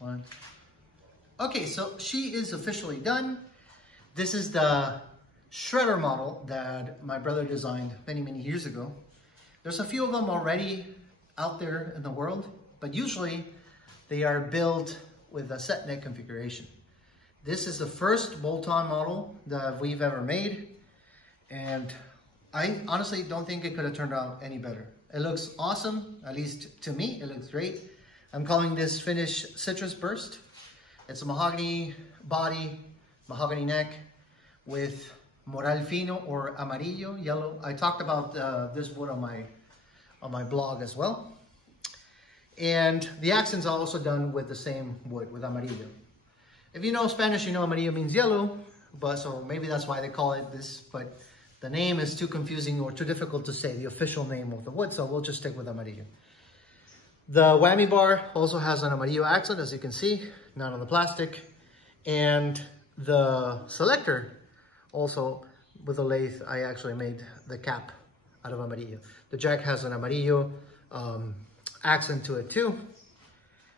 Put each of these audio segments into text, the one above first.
One. Okay, so she is officially done. This is the shredder model that my brother designed many, many years ago. There's a few of them already out there in the world, but usually they are built with a set neck configuration. This is the first bolt-on model that we've ever made, and I honestly don't think it could have turned out any better. It looks awesome, at least to me, it looks great. I'm calling this finish Citrus Burst. It's a mahogany body, mahogany neck with moral fino or amarillo, yellow. I talked about this wood on my blog as well. And the accents are also done with the same wood, with amarillo. If you know Spanish, you know amarillo means yellow, but so maybe that's why they call it this, but the name is too confusing or too difficult to say, the official name of the wood, so we'll just stick with amarillo. The whammy bar also has an amarillo accent, as you can see, not on the plastic. And the selector also, with the lathe, I actually made the cap out of amarillo. The jack has an amarillo accent to it too.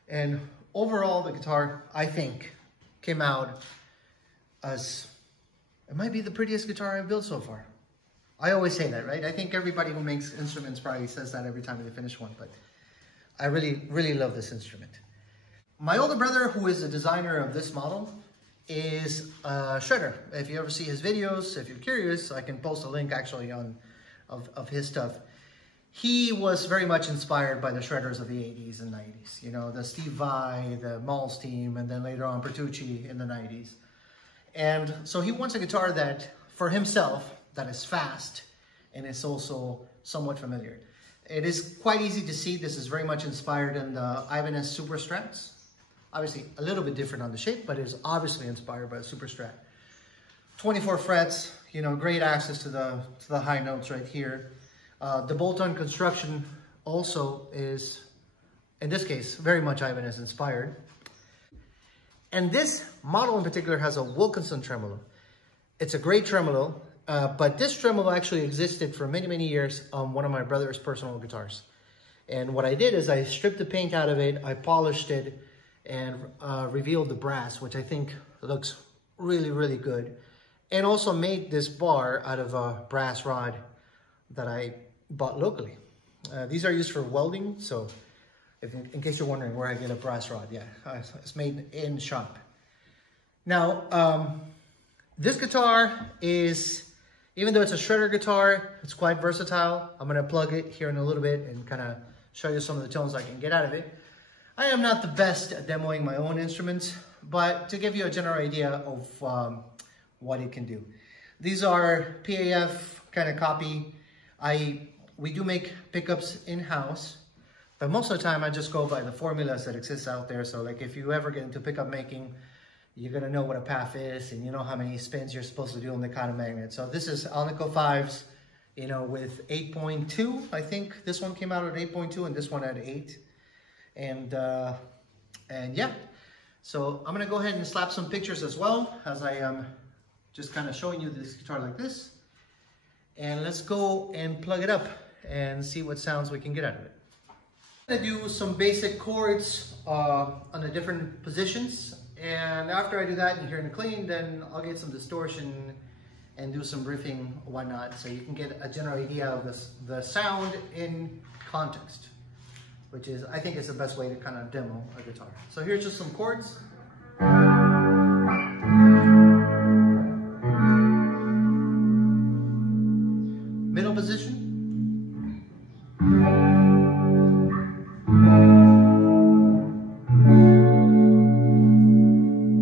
And overall, the guitar, I think, came out as, it might be the prettiest guitar I've built so far. I always say that, right? I think everybody who makes instruments probably says that every time they finish one, but I really, really love this instrument. My older brother, who is the designer of this model, is a shredder. If you ever see his videos, if you're curious, I can post a link actually of his stuff. He was very much inspired by the shredders of the 80s and 90s. You know, the Steve Vai, the Malls team, and then later on Bertucci in the 90s. And so he wants a guitar that, for himself, that is fast and is also somewhat familiar. It is quite easy to see this is very much inspired in the Ibanez Super Strats. Obviously a little bit different on the shape, but it is obviously inspired by the Super Strat. 24 frets, you know, great access to the high notes right here. The bolt-on construction also is, in this case, very much Ibanez inspired. And this model in particular has a Wilkinson tremolo. It's a great tremolo, but this tremolo actually existed for many, many years on one of my brother's personal guitars. And what I did is I stripped the paint out of it, I polished it, and revealed the brass, which I think looks really, really good. And also made this bar out of a brass rod that I bought locally. These are used for welding, so in case you're wondering where I get a brass rod, yeah, it's made in shop. Now, this guitar is, even though it's a shredder guitar, it's quite versatile. I'm gonna plug it here in a little bit and kind of show you some of the tones I can get out of it. I am not the best at demoing my own instruments, but to give you a general idea of what it can do. These are PAF kind of copy. We do make pickups in-house, but most of the time I just go by the formulas that exist out there. So like if you ever get into pickup making, you're gonna know what a PAF is and you know how many spins you're supposed to do on the kind of magnet. So this is Alnico 5s, you know, with 8.2. I think this one came out at 8.2 and this one at 8. And yeah, so I'm gonna go ahead and slap some pictures as well as I am just kind of showing you this guitar like this. And let's go and plug it up and see what sounds we can get out of it. I'm gonna do some basic chords on the different positions. And after I do that and hear it clean, then I'll get some distortion and do some riffing, whatnot, so you can get a general idea of the sound in context, which is, I think, is the best way to kind of demo a guitar. So here's just some chords. Middle position.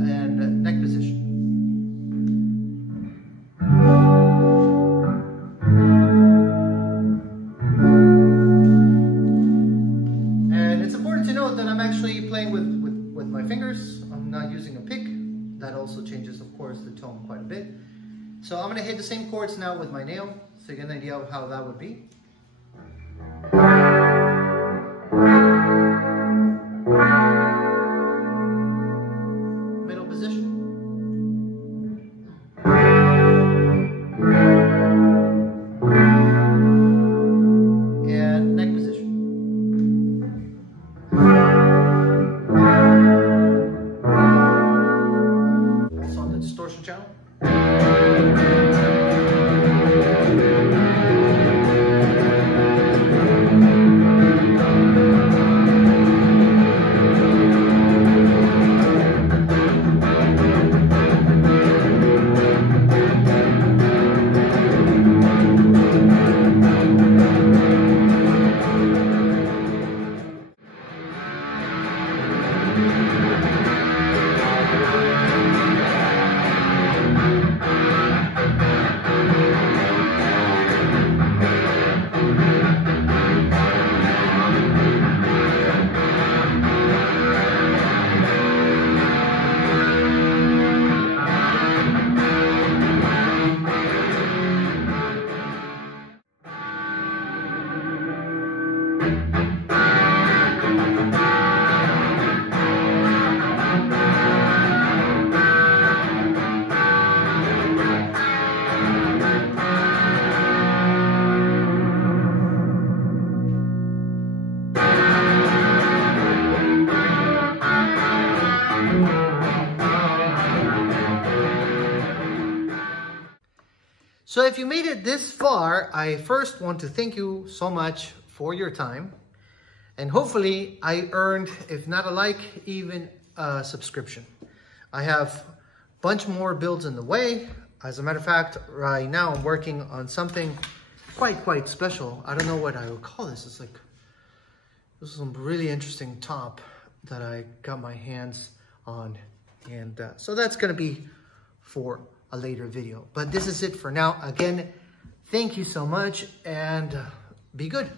And neck position. And it's important to note that I'm actually playing with my fingers. I'm not using a pick. That also changes, of course, the tone quite a bit. So I'm gonna hit the same chords now with my nail, so you get an idea of how that would be. Middle position. And neck position. So if you made it this far, I first want to thank you so much for your time. And hopefully I earned, if not a like, even a subscription. I have a bunch more builds in the way. As a matter of fact, right now I'm working on something quite special. I don't know what I would call this. It's like, this is some really interesting top that I got my hands on. And so that's gonna be for a later video. But this is it for now. Again, thank you so much and be good.